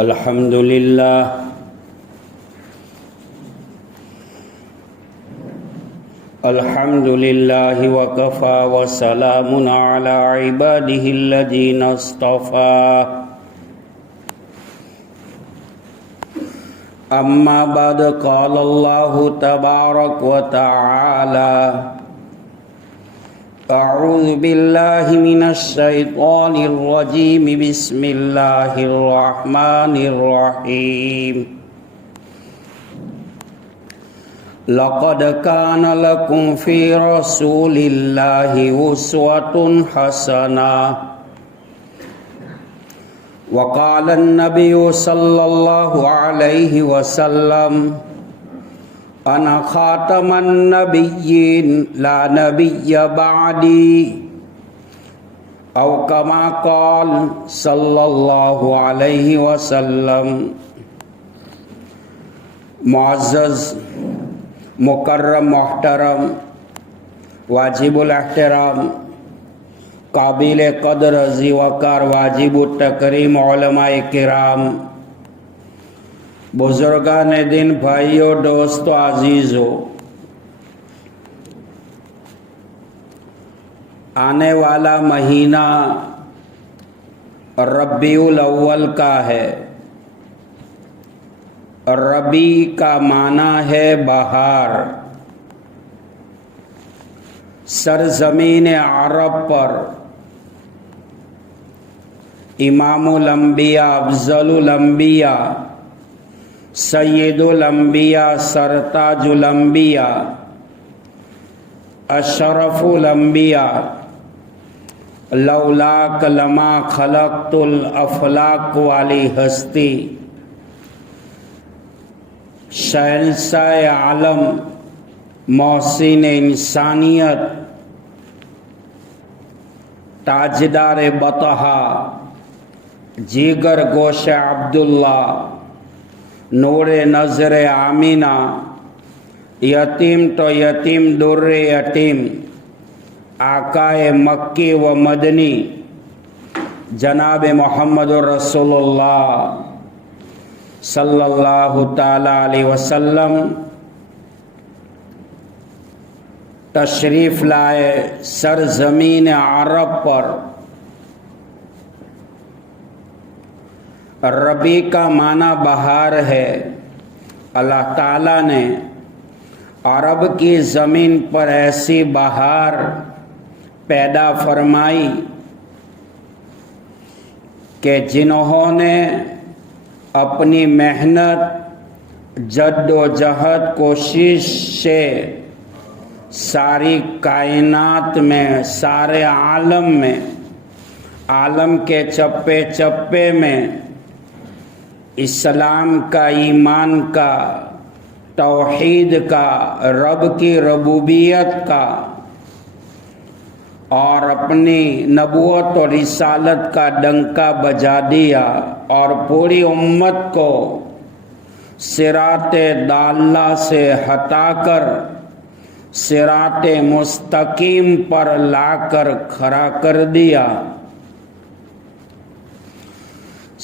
الحمد لله وكفى وسلام على عباده الذين اصطفى أما بعد قال الله تبارك وتعالى أعوذ بالله من الشيطان الرجيم بسم الله الرحمن الرحيم لقد كان لكم في رسول الله أسوة حسنة وقال النبي صلى الله عليه وسلم أنا خاتم النبيين لا نبي بعدي أو كما قال صلى الله عليه وسلم۔ معزز مکرم محترم واجب الاحترام قابل قدر ذی وقار واجب التکریم علماء کرام، بزرگان دین، بھائیوں، دوستوں، عزیزوں، آنے والا مہینہ ربیع الاول کا ہے۔ ربیع کا معنی ہے بہار۔ سرزمین عرب پر امام الانبیاء، افضل الانبیاء، سید الانبیاء، سرتاج الانبیاء، اشرف الانبیاء، لولاک لما خلقت الافلاک والی ہستی، شہنشاہ عالم، محسن انسانیت، تاجدار بطحا، جیگر گوش عبداللہ، نور نظر آمینہ، یتیم تو یتیم در یتیم، آقائے مکی و مدنی جناب محمد رسول اللہ صلی اللہ تعالی علیہ وسلم تشریف لائے سرزمین عرب پر۔ ربیع کا معنی بہار ہے۔ اللہ تعالیٰ نے عرب کی زمین پر ایسی بہار پیدا فرمائی کہ جنہوں نے اپنی محنت، جد و جہد، کوشش سے ساری کائنات میں، سارے عالم میں، عالم کے چپے چپے میں اسلام کا، ایمان کا، توحید کا، رب کی ربوبیت کا اور اپنی نبوت اور رسالت کا ڈنکا بجا دیا اور پوری امت کو صراط ضالہ سے ہٹا کر صراط مستقیم پر لا کر کھڑا کر دیا۔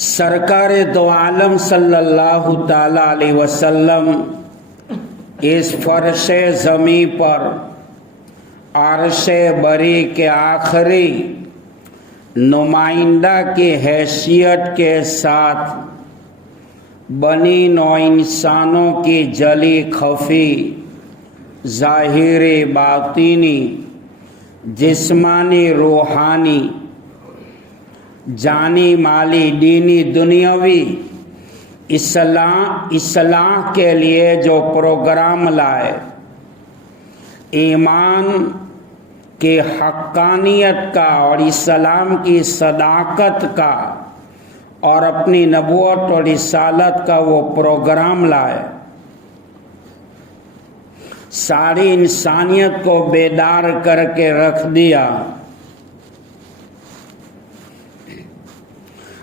سرکار دو عالم صلی اللہ تعالی علیہ وسلم اس فرش زمیں پر عرش بری کے آخری نمائندہ کی حیثیت کے ساتھ بنی نوع انسانوں کی جلی خفی، ظاہری، باطنی، جسمانی، روحانی، جانی، مالی، دینی، دنیاوی اصلاح کے لیے جو پروگرام لائے، ایمان کی حقانیت کا اور اسلام کی صداقت کا اور اپنی نبوت اور رسالت کا وہ پروگرام لائے، ساری انسانیت کو بیدار کر کے رکھ دیا۔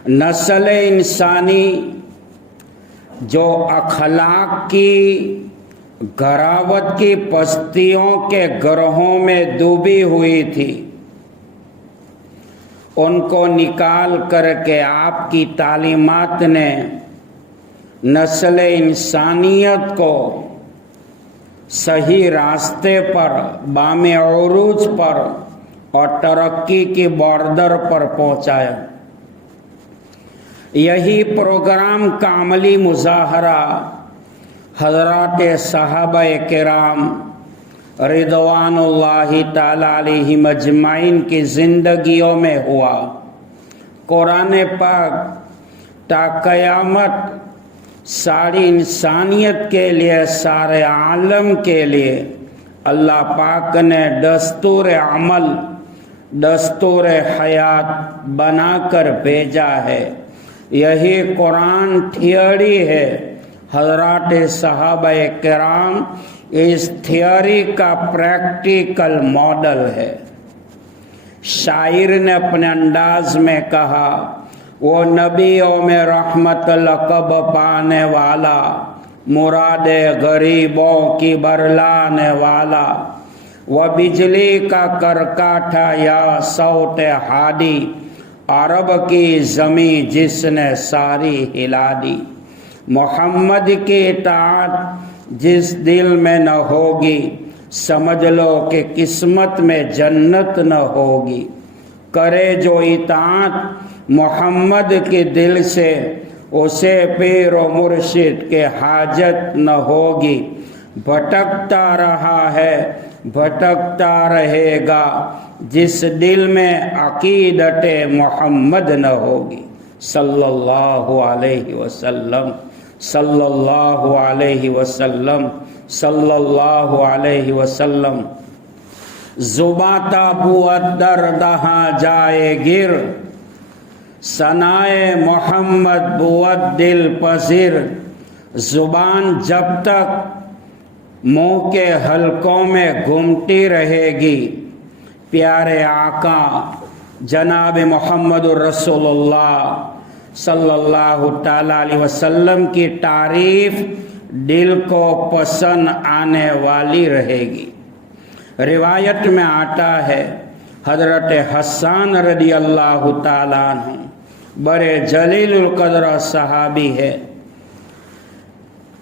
نسل انسانی جو اخلاق کی گراوٹ کی پستیوں کے گرہوں میں ڈوبی ہوئی تھی، ان کو نکال کر کے آپ کی تعلیمات نے نسل انسانیت کو صحیح راستے پر، بام عروج پر اور ترقی کی بارڈر پر پہنچایا۔ یہی پروگرام کا عملی مظاہرہ حضرات صحابہ کرام رضوان اللہ تعالی علیہم اجمعین کی زندگیوں میں ہوا۔ قرآن پاک تا قیامت ساری انسانیت کے لیے، سارے عالم کے لیے اللہ پاک نے دستور عمل، دستور حیات بنا کر بھیجا ہے۔ یہی قرآن تھیوری ہے۔ حضرات صحابہ کرام اس تھیوری کا پریکٹیکل ماڈل ہے۔ شاعر نے اپنے انداز میں کہا، وہ نبیوں میں رحمت لقب پانے والا، مراد غریبوں کی برلانے والا، وہ بجلی کا کرکاٹھا یا صوت ہادی، عرب کی زمین جس نے ساری ہلا دی۔ محمد کی اطاعت جس دل میں نہ ہوگی، سمجھ لو کہ قسمت میں جنت نہ ہوگی۔ کرے جو اطاعت محمد کے دل سے، اسے پیر و مرشد کے حاجت نہ ہوگی۔ بھٹکتا رہا ہے، بھٹکتا رہے گا، جس دل میں عقیدت محمد نہ ہوگی۔ صلی اللہ علیہ وسلم، صلی اللہ علیہ وسلم، صلی اللہ علیہ وسلم۔ زباں تابوت در دہاں جائے گر، ثنائے محمد بود دل پذیر۔ زبان جب تک منہ کے حلقوں میں گھومتی رہے گی، پیارے آقا جناب محمد رسول اللہ صلی اللہ تعالیٰ علیہ وسلم کی تعریف دل کو پسند آنے والی رہے گی۔ روایت میں آتا ہے، حضرت حسان رضی اللہ تعالیٰ عنہ بڑے جلیل القدر صحابی ہے۔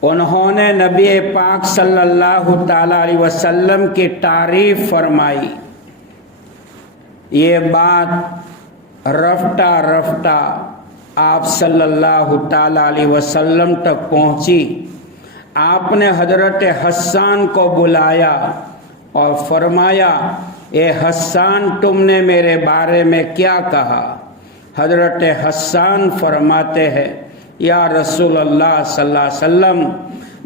انہوں نے نبی پاک صلی اللہ تعالیٰ علیہ وسلم کی تعریف فرمائی۔ یہ بات رفتہ رفتہ آپ صلی اللہ تعالیٰ علیہ وسلم تک پہنچی۔ آپ نے حضرت حسان کو بلایا اور فرمایا، اے حسان، تم نے میرے بارے میں کیا کہا؟ حضرت حسان فرماتے ہیں، یا رسول اللہ صلی اللہ علیہ وسلم،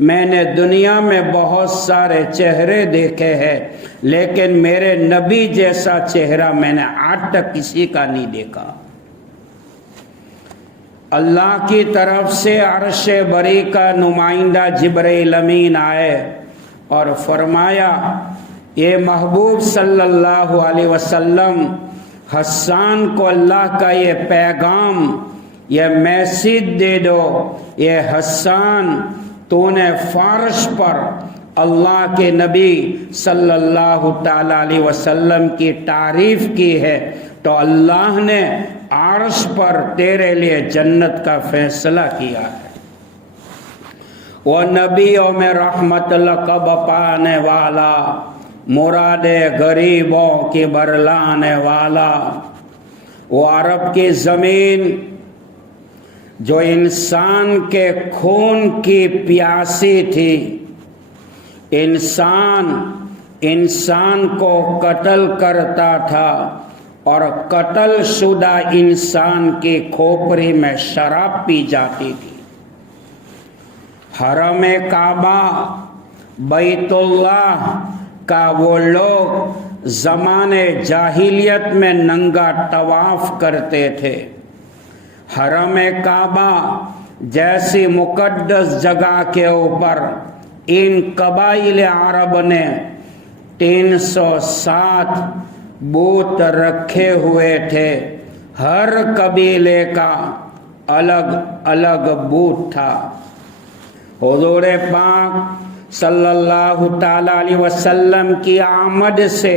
میں نے دنیا میں بہت سارے چہرے دیکھے ہیں، لیکن میرے نبی جیسا چہرہ میں نے آج تک کسی کا نہیں دیکھا۔ اللہ کی طرف سے عرش بری کا نمائندہ جبرائیل امین آئے اور فرمایا، یہ محبوب صلی اللہ علیہ وسلم، حسان کو اللہ کا یہ پیغام، یہ میسیج دے دو، یہ حسان تو نے فارش پر اللہ کے نبی صلی اللہ تعالیٰ علیہ وسلم کی تعریف کی ہے، تو اللہ نے عرش پر تیرے لیے جنت کا فیصلہ کیا ہے۔ وہ نبیوں میں رحمت لقب پانے والا، مراد غریبوں کی برلانے والا، وہ عرب کی زمین جو انسان کے خون کی پیاسی تھی، انسان کو قتل کرتا تھا اور قتل شدہ انسان کی کھوپڑی میں شراب پی جاتی تھی۔ حرم کعبہ بیت اللہ کا وہ لوگ زمانے جاہلیت میں ننگا طواف کرتے تھے۔ حرم کعبہ جیسی مقدس جگہ کے اوپر ان قبائل عرب نے 307 بت رکھے ہوئے تھے۔ ہر قبیلے کا الگ الگ بت تھا۔ حضور پاک صلی اللہ تعالیٰ علیہ وسلم کی آمد سے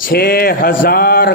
6000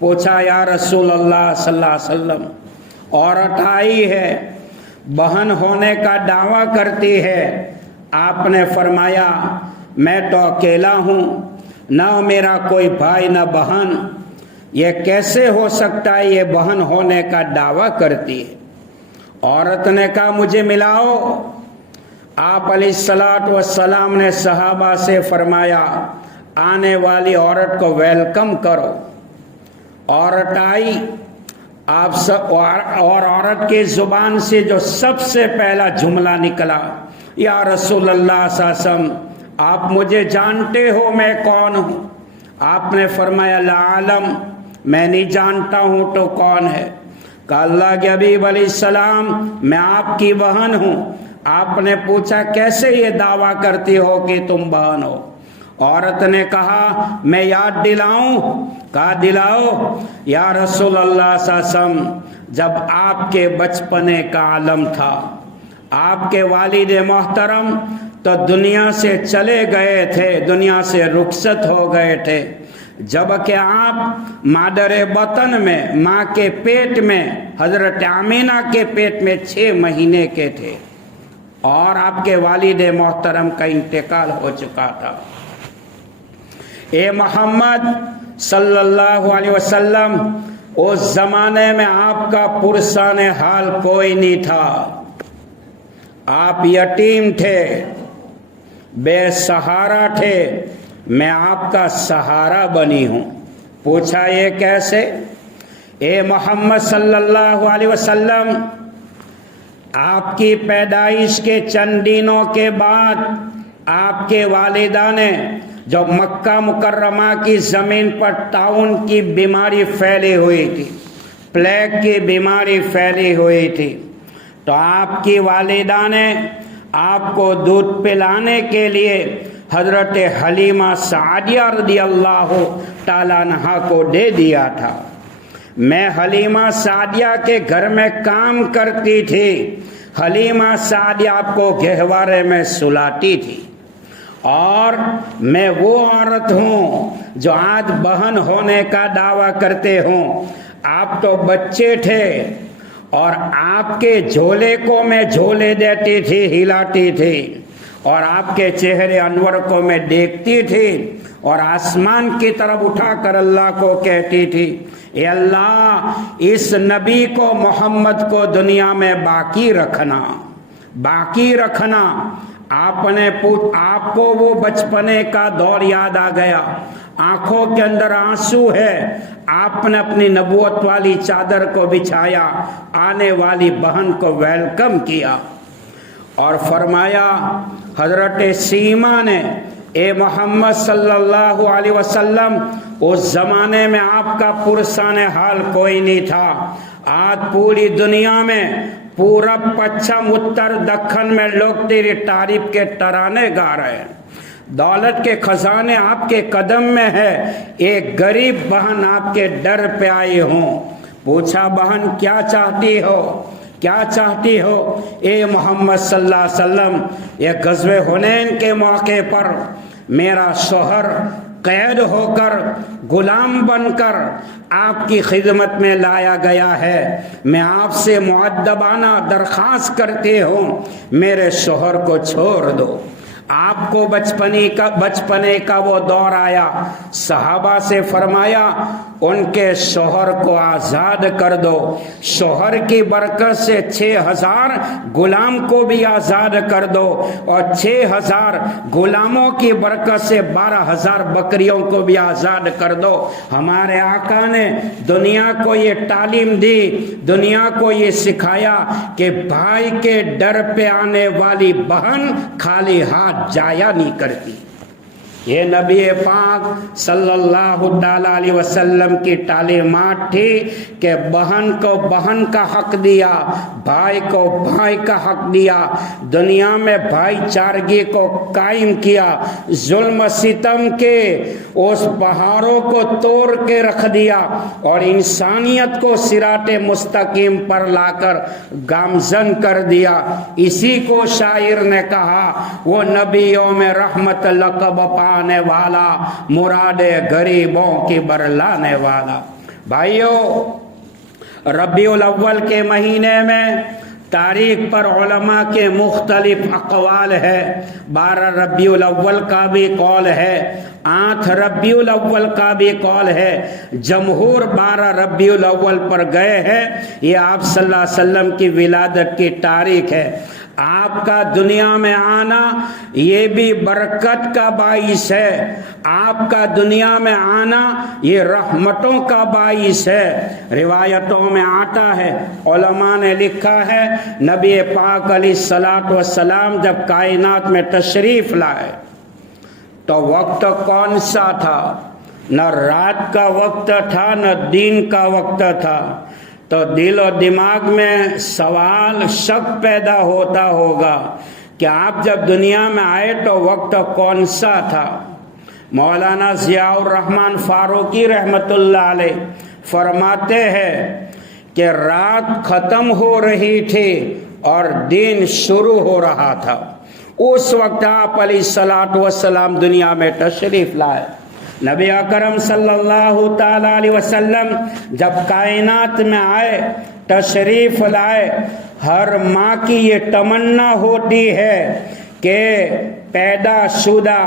پوچھا یا رسول اللہ صلی اللہ علیہ وسلم عورت آئی ہے بہن ہونے کا دعویٰ کرتی ہے، آپ نے فرمایا میں تو اکیلا ہوں، نہ میرا کوئی بھائی نہ بہن، یہ کیسے ہو سکتا ہے یہ بہن ہونے کا دعویٰ کرتی ہے؟ عورت نے کہا مجھے ملاؤ۔ آپ علیہ الصلوۃ والسلام نے صحابہ سے فرمایا آنے والی عورت کو ویلکم کرو۔ عورت آئی، آپ سب اور عورت کی زبان سے جو سب سے پہلا جملہ نکلا، یا رسول اللہ صلی اللہ علیہ وسلم آپ مجھے جانتے ہو میں کون ہوں؟ آپ نے فرمایا لا عالم، میں نہیں جانتا ہوں تو کون ہے؟ کہا اللہ کے حبیب علیہ السلام میں آپ کی بہن ہوں۔ آپ نے پوچھا کیسے یہ دعویٰ کرتی ہو کہ تم بہن ہو؟ عورت نے کہا میں یاد دلاؤں؟ کہا دلاؤ۔ یا رسول اللہ صلی اللہ علیہ وسلم جب آپ کے بچپنے کا عالم تھا، آپ کے والد محترم تو دنیا سے چلے گئے تھے، دنیا سے رخصت ہو گئے تھے، جبکہ آپ مادر بطن میں ماں کے پیٹ میں حضرت آمینہ کے پیٹ میں 6 مہینے کے تھے اور آپ کے والد محترم کا انتقال ہو چکا تھا۔ اے محمد صلی اللہ علیہ وسلم اس زمانے میں آپ کا پرسان حال کوئی نہیں تھا، آپ یتیم تھے، بے سہارا تھے، میں آپ کا سہارا بنی ہوں۔ پوچھا یہ کیسے؟ اے محمد صلی اللہ علیہ وسلم آپ کی پیدائش کے چند دنوں کے بعد آپ کے والدہ نے جو مکہ مکرمہ کی زمین پر طاعون کی بیماری پھیلی ہوئی تھی، پلیگ کی بیماری پھیلی ہوئی تھی، تو آپ کی والدہ نے آپ کو دودھ پلانے کے لیے حضرت حلیمہ سعدیہ رضی اللہ تعالیٰ عنہا کو دے دیا تھا۔ میں حلیمہ سعدیہ کے گھر میں کام کرتی تھی، حلیمہ سعدیہ آپ کو گہوارے میں سلاتی تھی، اور میں وہ عورت ہوں جو آج بہن ہونے کا دعویٰ کرتے ہوں۔ آپ تو بچے تھے اور آپ کے جھولے کو میں جھولے دیتی تھی، ہلاتی تھی، اور آپ کے چہرے انور کو میں دیکھتی تھی اور آسمان کی طرف اٹھا کر اللہ کو کہتی تھی اے اللہ اس نبی کو محمد کو دنیا میں باقی رکھنا، باقی رکھنا۔ آپ کو وہ بچپنے کا دور یاد آ گیا، آنکھوں کے اندر آنسو ہے، آپ نے اپنی نبوت والی چادر کو بچھایا، آنے والی بہن کو ویلکم کیا اور فرمایا حضرت سیما نے اے محمد صلی اللہ علیہ وسلم اس زمانے میں آپ کا پرسان حال کوئی نہیں تھا، آج پوری دنیا میں پورب پچھم اتر دکن میں لوگ تیری تعریف کے ترانے گا رہے ہیں، دولت کے خزانے آپ کے قدم میں ہے، ایک غریب بہن آپ کے در پہ آئی ہوں۔ پوچھا بہن کیا چاہتی ہو؟ کیا چاہتی ہو؟ اے محمد صلی اللہ علیہ وسلم یہ غزوہ حنین کے موقع پر میرا شوہر قید ہو کر غلام بن کر آپ کی خدمت میں لایا گیا ہے، میں آپ سے مؤدبانہ درخواست کرتی ہوں میرے شوہر کو چھوڑ دو۔ آپ کو بچپنے کا وہ دور آیا، صحابہ سے فرمایا ان کے شوہر کو آزاد کر دو، شوہر کی برکت سے 6000 غلام کو بھی آزاد کر دو، اور 6000 غلاموں کی برکت سے 12000 بکریوں کو بھی آزاد کر دو۔ ہمارے آقا نے دنیا کو یہ تعلیم دی، دنیا کو یہ سکھایا کہ بھائی کے در پہ آنے والی بہن خالی ہاتھ جایا نہیں کرتی۔ یہ نبی پاک صلی اللہ تعالیٰ علیہ وسلم کی تعلیمات تھی کہ بہن کو بہن کا حق دیا، بھائی کو بھائی کا حق دیا، دنیا میں بھائی چارگی کو قائم کیا، ظلم ستم کے اس پہاڑوں کو توڑ کے رکھ دیا اور انسانیت کو صراط مستقیم پر لا کر گامزن کر دیا۔ اسی کو شاعر نے کہا وہ نبیوں میں رحمت لقب پانے والا، مراد غریبوں کی برلانے والا۔ بھائیوں، ربیع الاول کے مہینے میں تاریخ پر علماء کے مختلف اقوال ہے۔ 12 ربیع الاول کا بھی قول ہے، 8 ربیع الاول کا بھی قول ہے۔ جمہور 12 ربیع الاول پر گئے ہیں۔ یہ آپ صلی اللہ علیہ وسلم کی ولادت کی تاریخ ہے۔ آپ کا دنیا میں آنا یہ بھی برکت کا باعث ہے، آپ کا دنیا میں آنا یہ رحمتوں کا باعث ہے۔ روایتوں میں آتا ہے، علماء نے لکھا ہے، نبی پاک علیہ الصلوۃ والسلام جب کائنات میں تشریف لائے تو وقت کون سا تھا؟ نہ رات کا وقت تھا نہ دن کا وقت تھا۔ تو دل و دماغ میں سوال شک پیدا ہوتا ہوگا کہ آپ جب دنیا میں آئے تو وقت کون سا تھا؟ مولانا ضیاء الرحمن فاروقی رحمۃ اللہ علیہ فرماتے ہیں کہ رات ختم ہو رہی تھی اور دن شروع ہو رہا تھا۔ اس وقت آپ علیہ الصلوۃ والسلام دنیا میں تشریف لائے۔ نبی اکرم صلی اللہ تعالی علیہ وسلم جب کائنات میں آئے، تشریف لائے، ہر ماں کی یہ تمنا ہوتی ہے کہ پیدا شدہ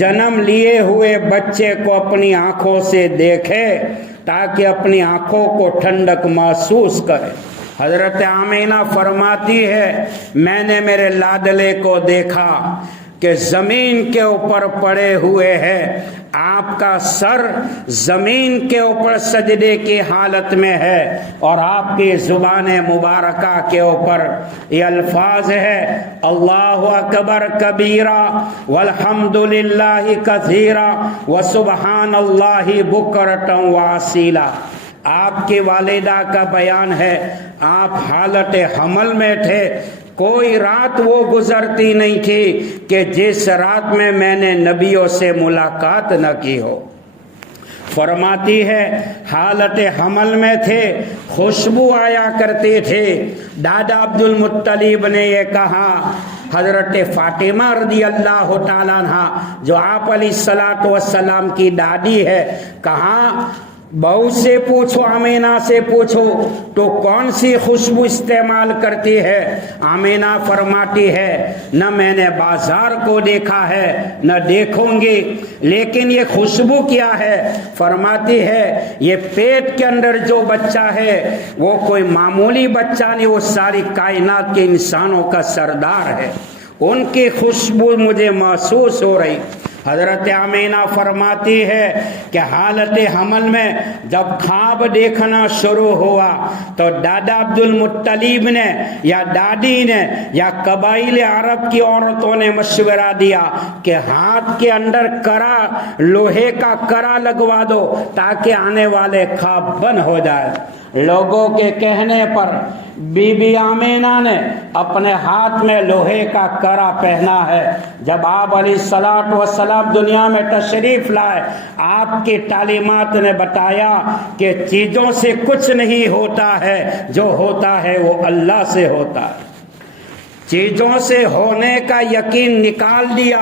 جنم لیے ہوئے بچے کو اپنی آنکھوں سے دیکھے تاکہ اپنی آنکھوں کو ٹھنڈک محسوس کرے۔ حضرت آمینہ فرماتی ہے، میں نے میرے لادلے کو دیکھا کہ زمین کے اوپر پڑے ہوئے ہے، آپ کا سر زمین کے اوپر سجدے کی حالت میں ہے اور آپ کی زبان مبارکہ کے اوپر یہ الفاظ ہے، اللہ اکبر کبیرہ والحمد للہ کثیرہ وسبحان اللہ بکرۃ واسیلہ۔ آپ کی والدہ کا بیان ہے، آپ حالت حمل میں تھے، کوئی رات وہ گزرتی نہیں تھی کہ جس رات میں نے نبیوں سے ملاقات نہ کی ہو۔ فرماتی ہے حالت حمل میں تھے، خوشبو آیا کرتی تھی۔ دادا عبد المطلب نے یہ کہا، حضرت فاطمہ رضی اللہ تعالیٰ عنہ جو آپ علیہ الصلوۃ والسلام کی دادی ہے، کہا بہو سے پوچھو، آمینہ سے پوچھو تو کون سی خوشبو استعمال کرتی ہے؟ آمینہ فرماتی ہے نہ میں نے بازار کو دیکھا ہے نہ دیکھوں گی، لیکن یہ خوشبو کیا ہے؟ فرماتی ہے یہ پیٹ کے اندر جو بچہ ہے وہ کوئی معمولی بچہ نہیں، وہ ساری کائنات کے انسانوں کا سردار ہے، ان کی خوشبو مجھے محسوس ہو رہی۔ حضرت آمینہ فرماتی ہے کہ حالت حمل میں جب خواب دیکھنا شروع ہوا تو دادا عبد المطلب نے یا دادی نے یا قبائل عرب کی عورتوں نے مشورہ دیا کہ ہاتھ کے اندر کرا، لوہے کا کرا لگوا دو تاکہ آنے والے خواب بند ہو جائے۔ لوگوں کے کہنے پر بی بی آمینہ نے اپنے ہاتھ میں لوہے کا کرا پہنا ہے۔ جب آپ علیہ الصلوۃ والسلام دنیا میں تشریف لائے، آپ کی تعلیمات نے بتایا کہ چیزوں سے کچھ نہیں ہوتا ہے، جو ہوتا ہے وہ اللہ سے ہوتا ہے۔ چیزوں سے ہونے کا یقین نکال دیا،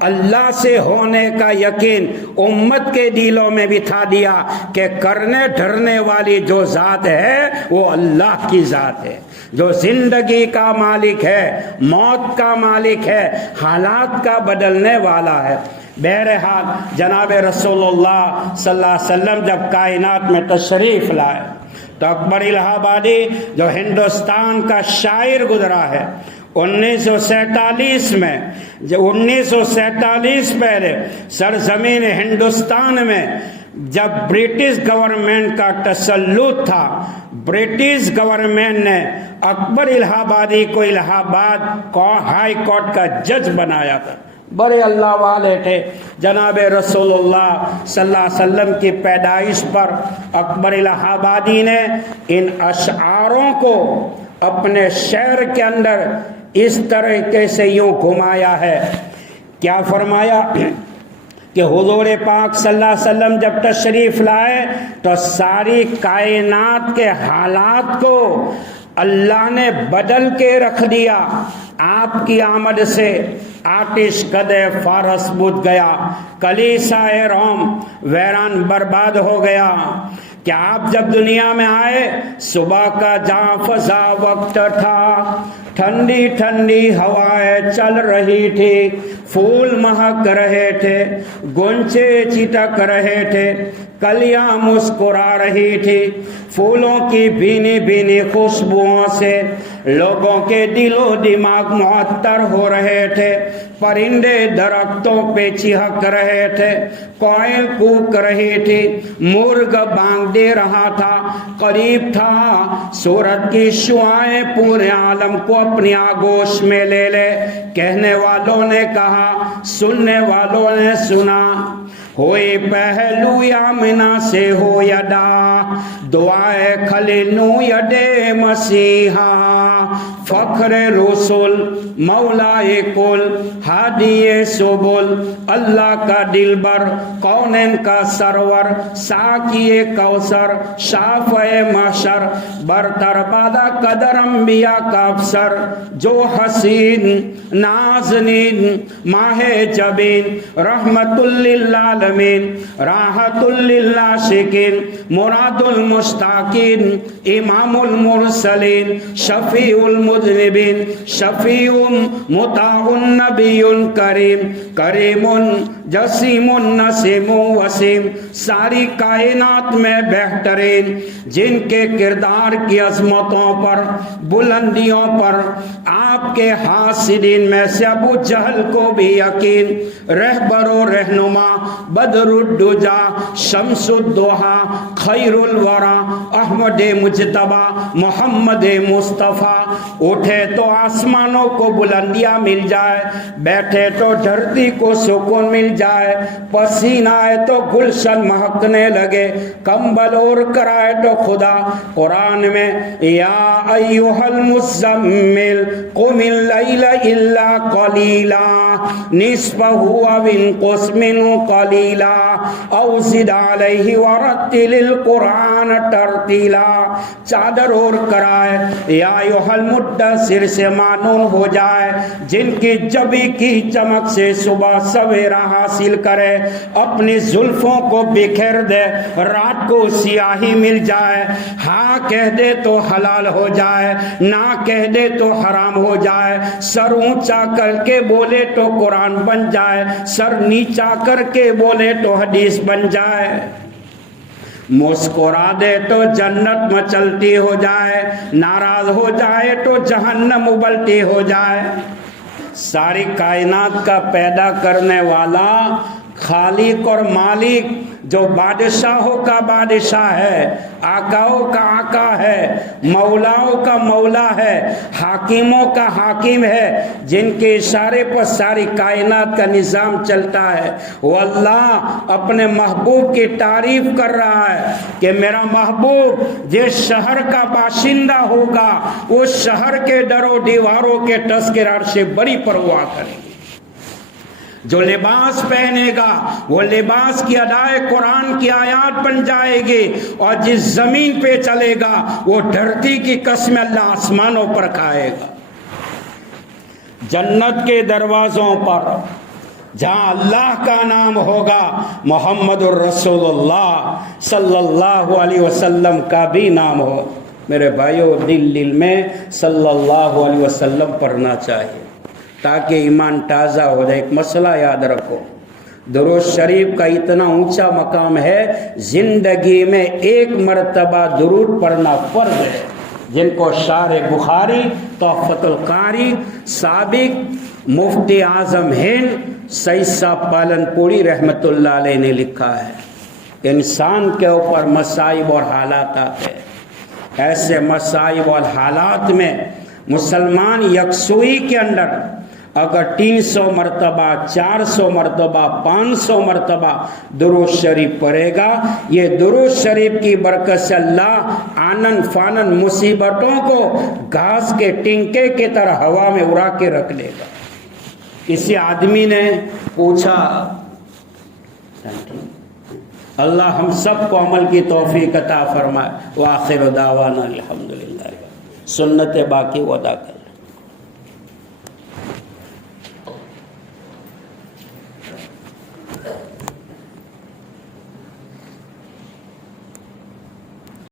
اللہ سے ہونے کا یقین امت کے دلوں میں بٹھا دیا کہ کرنے دھرنے والی جو ذات ہے وہ اللہ کی ذات ہے، جو زندگی کا مالک ہے، موت کا مالک ہے، حالات کا بدلنے والا ہے۔ بہرحال جناب رسول اللہ صلی اللہ علیہ وسلم جب کائنات میں تشریف لائے تو اکبر الہ آبادی جو ہندوستان کا شاعر گزرا ہے، 1947 میں، 1947 پہلے سرزمین ہندوستان میں جب برٹش گورنمنٹ کا تسلط تھا، برٹش گورنمنٹ نے اکبر الہ آبادی کو الہ آباد ہائی کورٹ کا جج بنایا تھا۔ بڑے اللہ والے تھے۔ جناب رسول اللہ صلی اللہ علیہ وسلم کی پیدائش پر اکبر الہ آبادی نے ان اشعاروں کو اپنے شعر کے اندر اس طریقے سے یوں گھمایا ہے۔ کیا فرمایا کہ حضور پاک صلی اللہ علیہ وسلم جب تشریف لائے تو ساری کائنات کے حالات کو اللہ نے بدل کے رکھ دیا۔ آپ کی آمد سے آتش قدِ فارس بجھ گیا، کلیسا روم ویران برباد ہو گیا، کیا آپ جب دنیا میں آئے صبح کا جاں فضا وقت تھا، ٹھنڈی ٹھنڈی ہوائیں چل رہی تھی، پھول مہک رہے تھے، گونچے چٹک رہے تھے، کلیاں مسکرا رہی تھی، پھولوں کی بھینی بھینی خوشبوؤں سے لوگوں کے دل و دماغ معطر ہو رہے تھے، پرندے درختوں پہ چہک رہے تھے، کوئل کوک رہی تھی، مرغ بانگ دے رہا تھا، قریب تھا سورج کی شعائیں پورے عالم کو اپنی آغوش میں لے لے۔ کہنے والوں نے کہا، سننے والوں نے سنا، ہوئے پہلو یا منا سے ہو یدا، دعائے خلیل نو یدے مسیحا، فخر رسول مولا کل ہادی سبل، اللہ کا دلبر کونین کا سرور، ساقی کوثر شافع محشر، برتر بادا قدر انبیاء کا افسر، جو حسین نازنین ماہ جبین، رحمت للعالمین، راحت للعاشقین، مراد المشتاقین، امام المرسلین، شفیع المذنبین، شفیع مطاع النبی کریم، کریم جسیم نسیم وسیم، ساری کائنات میں بہترین، جن کے کردار کی عظمتوں پر بلندیوں پر آپ کے حاسدین میں سے ابو جہل کو بھی یقین، رہبر و رہنما بدر الدجا شمس الضحا خیر الورا احمد مجتبی محمد مصطفیٰ، اٹھے تو آسمانوں کو بلندیاں مل جائے، بیٹھے تو دھرتی کو سکون مل جائے، پسینہ آئے تو گلشن مہکنے لگے، کمبل اور کرائے تو خدا قرآن میں یا ایھا المزمل قم اللیل الا قلیلا نصفہ او انقص منہ قلیلا او زد علیہ ورتل القرآن ترتیلا، چادر اور کرائے یا ایھا المدثر سے مانون ہو جائے، جن کی جبی کی چمک سے صبح سویرا حاصل کرے، اپنی زلفوں کو بکھیر دے، رات کو سیاہی مل جائے، ہاں کہہ دے تو حلال ہو جائے، نہ کہہ دے تو حرام ہو جائے، سر اونچا کر کے بولے تو قرآن بن جائے، سر نیچا کر کے بولے تو حدیث بن جائے، مسکرا دے تو جنت مچلتی ہو جائے، ناراض ہو جائے تو جہنم ابلتی ہو جائے۔ ساری کائنات کا پیدا کرنے والا خالق اور مالک، جو بادشاہوں کا بادشاہ ہے، آقاؤں کا آقا ہے، مولاؤں کا مولا ہے، حاکموں کا حاکم ہے، جن کے اشارے پر ساری کائنات کا نظام چلتا ہے، وہ اللہ اپنے محبوب کی تعریف کر رہا ہے کہ میرا محبوب جس شہر کا باشندہ ہوگا، اس شہر کے در و دیواروں کے تذکرہ سے بڑی پرواہ کرے گی، جو لباس پہنے گا وہ لباس کی ادائے قرآن کی آیات بن جائے گی، اور جس زمین پہ چلے گا وہ دھرتی کی قسم اللہ آسمانوں پر کھائے گا۔ جنت کے دروازوں پر جہاں اللہ کا نام ہوگا، محمد الرسول اللہ صلی اللہ علیہ وسلم کا بھی نام ہو، میرے بھائیوں دل میں صلی اللہ علیہ وسلم پڑھنا چاہیے تاکہ ایمان تازہ ہو جائے۔ ایک مسئلہ یاد رکھو، درود شریف کا اتنا اونچا مقام ہے، زندگی میں ایک مرتبہ درود پڑھنا فرض ہے، جن کو شارح بخاری تحفۃ القاری سابق مفتی اعظم ہند سید صاحب پالن پوری رحمت اللہ علیہ نے لکھا ہے۔ انسان کے اوپر مصائب اور حالات آتے ہیں، ایسے مصائب اور حالات میں مسلمان یکسوئی کے اندر اگر 300 مرتبہ 400 مرتبہ 500 مرتبہ درود شریف پڑھے گا، یہ درود شریف کی برکت سے اللہ آنن فانن مصیبتوں کو گھاس کے ٹنکے کی طرح ہوا میں اڑا کے رکھ لے گا۔ کسی آدمی نے پوچھا، اللہ ہم سب کو عمل کی توفیق عطا فرمائے، وآخر دعوانا الحمدللہ، سنت باقی ادا کریں۔